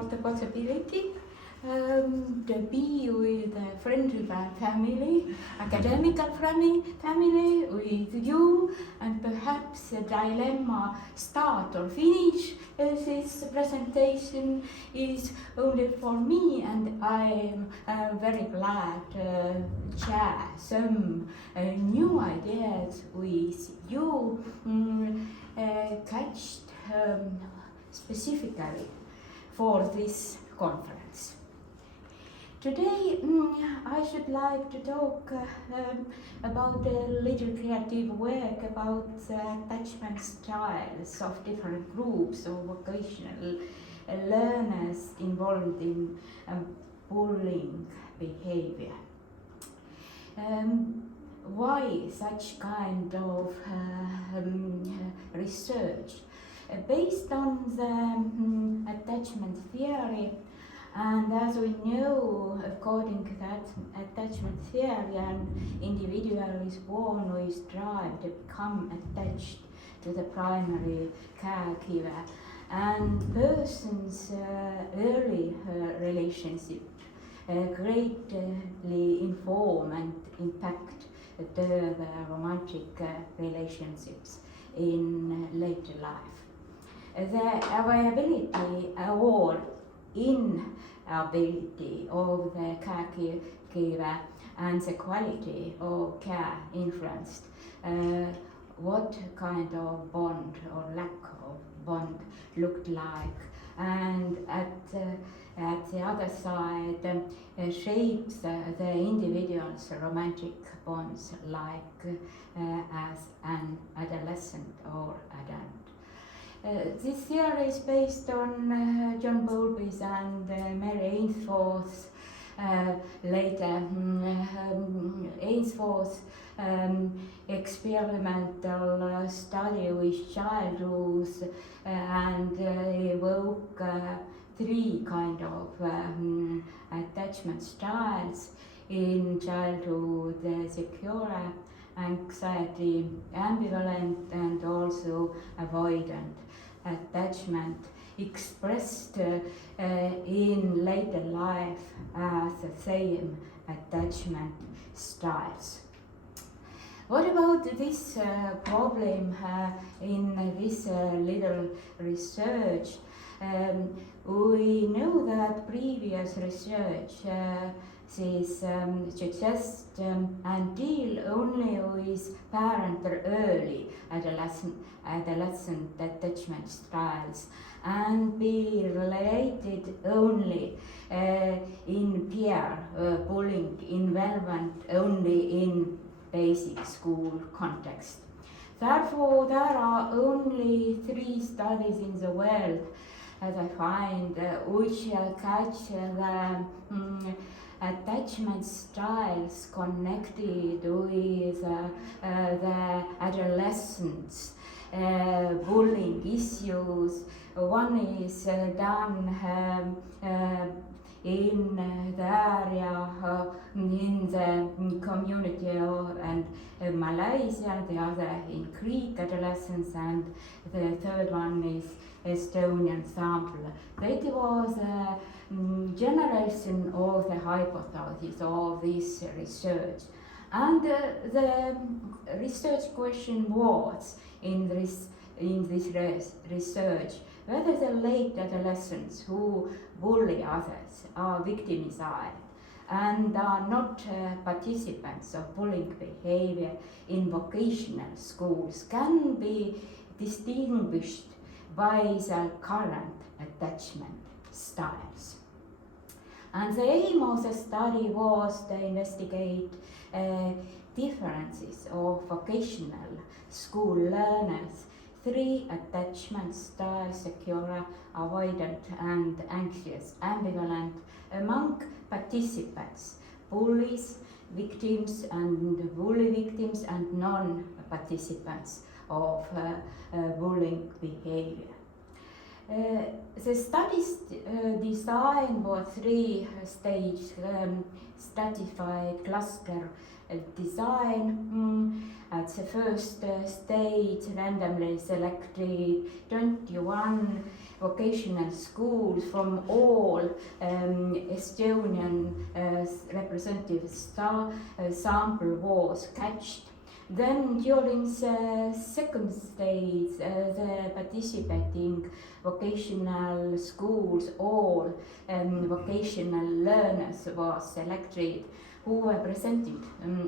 for the possibility to be with a friendly family, academical family with you, and perhaps a dilemma start or finish this presentation is only for me, and I am very glad to share some new ideas with you, catched specifically for this conference. Today I should like to talk about a little creative work about attachment styles of different groups of vocational learners involved in bullying behavior. Why such kind of research? Based on the attachment theory, and as we know, according to that attachment theory, an individual is born with drive to become attached to the primary caregiver, and persons' early relationship greatly inform and impact the romantic relationships in later life. The availability or inability of the caregiver and the quality of care influenced what kind of bond or lack of bond looked like, and at the other side shapes the individual's romantic bonds like as an adolescent or adult. This theory is based on John Bowlby's and Mary Ainsworth's later Ainsworth's experimental study with childhood and evoke three kind of attachment styles in childhood: secure, anxiety, ambivalent, and also avoidant attachment, expressed in later life as the same attachment styles. What about this problem in this little research? We know that previous research suggests until only with parent or early adolescent attachment styles and be related only in peer bullying involvement only in basic school context. Therefore, there are only 3 studies in the world, as I find, which catch the attachment styles connected with the adolescents' bullying issues. One is done in the area, in the community and Malaysia, the other in Greek adolescents, and the third one is Estonian sample. That was a generation of the hypothesis of this research. And the research question was in this research whether the late adolescents who bully others are victimized and are not participants of bullying behavior in vocational schools can be distinguished by the current attachment styles. And the aim of the study was to investigate differences of vocational school learners, 3 attachment styles: secure, avoidant, and anxious, ambivalent, among participants, bullies, victims, and bully victims, and non-participants of bullying behavior. The study's design was three-stage stratified cluster design. At the first stage, randomly selected 21 vocational schools from all Estonian representative sample was catched. Then during the second stage, the participating vocational schools, all vocational learners was selected who were presented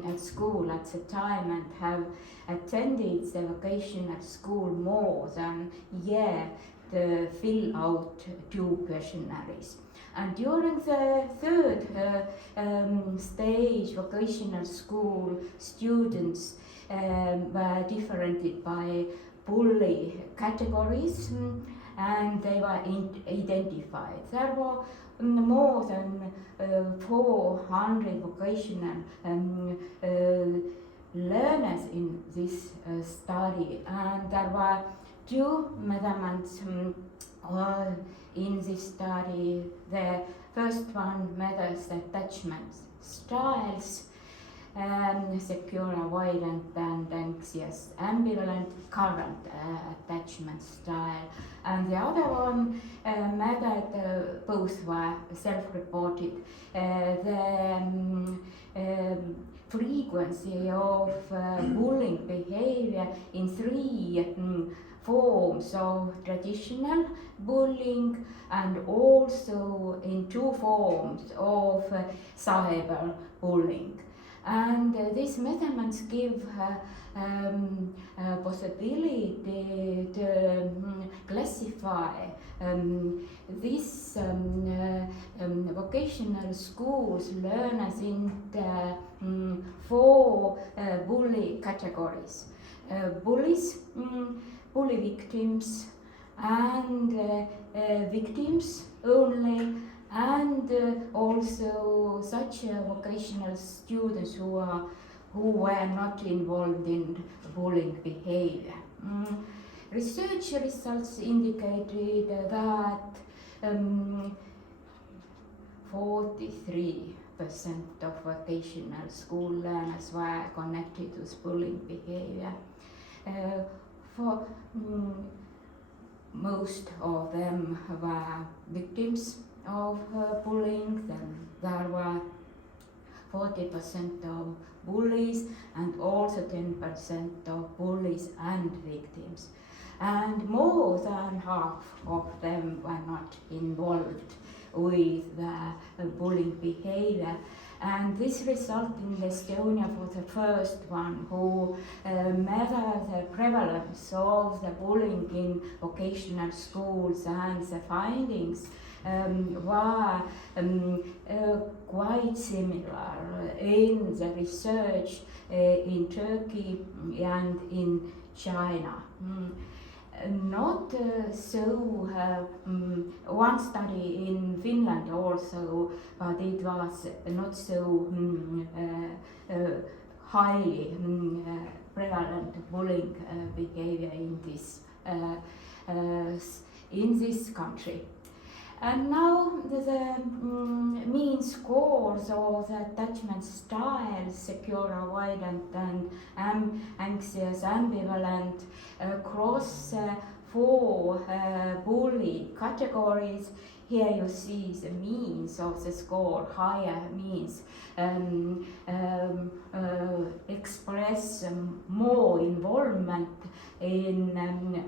at school at the time and have attended the vocational school more than a year to fill out 2 questionnaires. And during the third stage, vocational school students were differentiated by bully categories and they were identified. There were more than 400 vocational learners in this study, and there were 2 measurements in this study. The first one measures attachment styles, secure, avoidant and anxious, ambivalent, current attachment style, and the other one measured, both were self-reported, the frequency of bullying behavior in 3 forms of traditional bullying and also in 2 forms of cyber bullying. And these measurements give possibility to classify these vocational schools learners into 4 bully categories. Bullies, bully victims, and victims only, and also such vocational students who were not involved in bullying behavior. Research results indicated that 43% of vocational school learners were connected with bullying behavior. For most of them were victims of bullying. Then there were 40% of bullies and also 10% of bullies and victims. And more than half of them were not involved with the bullying behavior. And this resulted in Estonia for the first one who measured the prevalence of the bullying in vocational schools, and the findings were quite similar in the research in Turkey and in China. Not so, one study in Finland also, but it was not so highly prevalent bullying behavior in this country. And now the mean scores of the attachment styles, secure, avoidant and anxious, ambivalent, across 4 bully categories. Here you see the means of the score. Higher means express more involvement in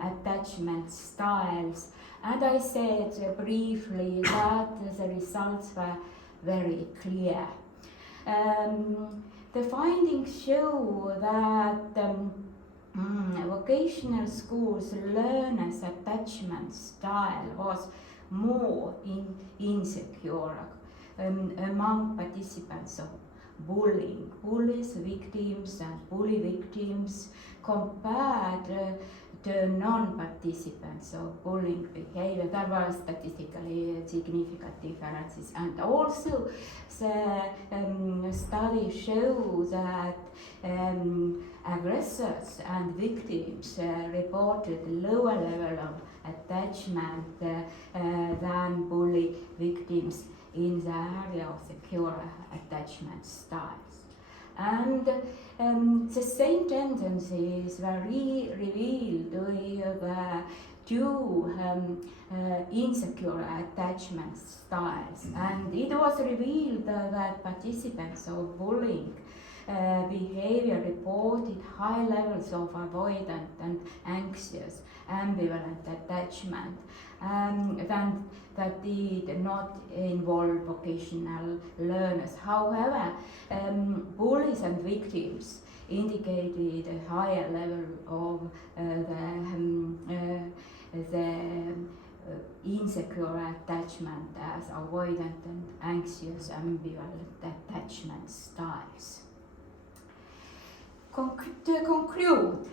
attachment styles. And I said briefly that the results were very clear. The findings show that vocational schools learners' attachment style was more insecure among participants of bullying, bullies, victims and bully victims compared to non-participants of bullying behavior. There were statistically significant differences, and also the study shows that aggressors and victims reported lower level of attachment than bully victims in the area of secure attachment styles. And the same tendencies were revealed with two insecure attachment styles, and it was revealed that participants of bullying behavior reported high levels of avoidant and anxious ambivalent attachment that did not involve vocational learners. However, bullies and victims indicated a higher level of the insecure attachment as avoidant and anxious ambivalent attachment styles. To conclude,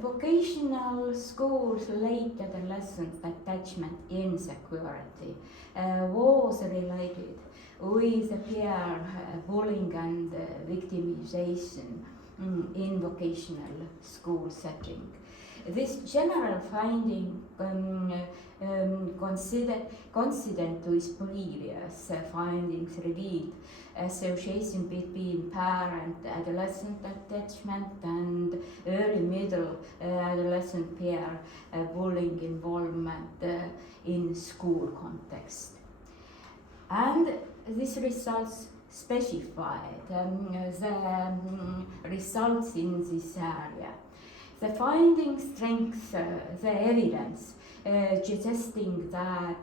vocational schools' late adolescent attachment insecurity was related with peer bullying and victimization in vocational school setting. This general finding coincident with previous findings revealed association between parent-adolescent attachment and early middle adolescent peer bullying involvement in school context. And these results specified the results in this area. The findings strengthen the evidence suggesting that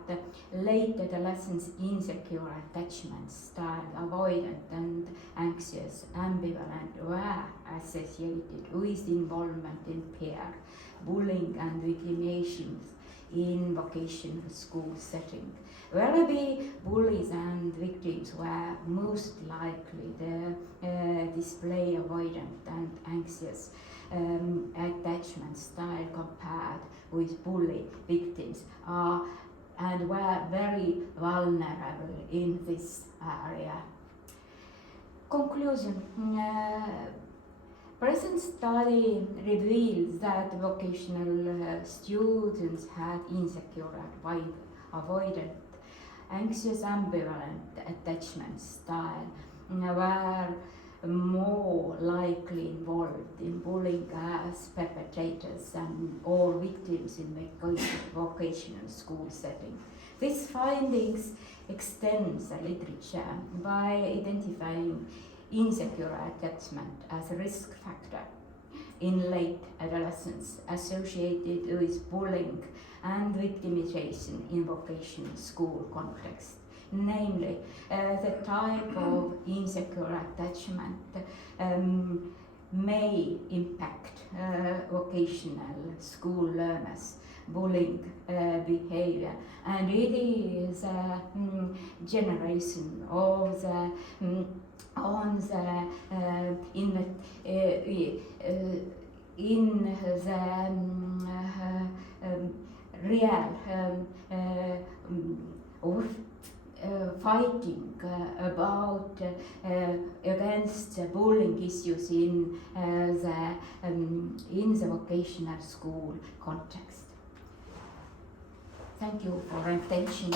late adolescents' insecure attachment style, avoidant and anxious ambivalent, were associated with involvement in peer bullying and victimization in vocational school setting. Whereas bullies and victims were most likely to display avoidant and anxious attachment style compared with bully victims and were very vulnerable in this area. Conclusion. Present study reveals that vocational students had insecure, avoidant, anxious, ambivalent attachment style, were more likely involved in bullying as perpetrators or victims in vocational school setting. These findings extend the literature by identifying insecure attachment as a risk factor in late adolescence associated with bullying and victimization in vocational school context. Namely, the type of insecure attachment may impact vocational school learners' bullying behavior, and it is a generation of the fighting about against bullying issues in the vocational school context. Thank you for attention.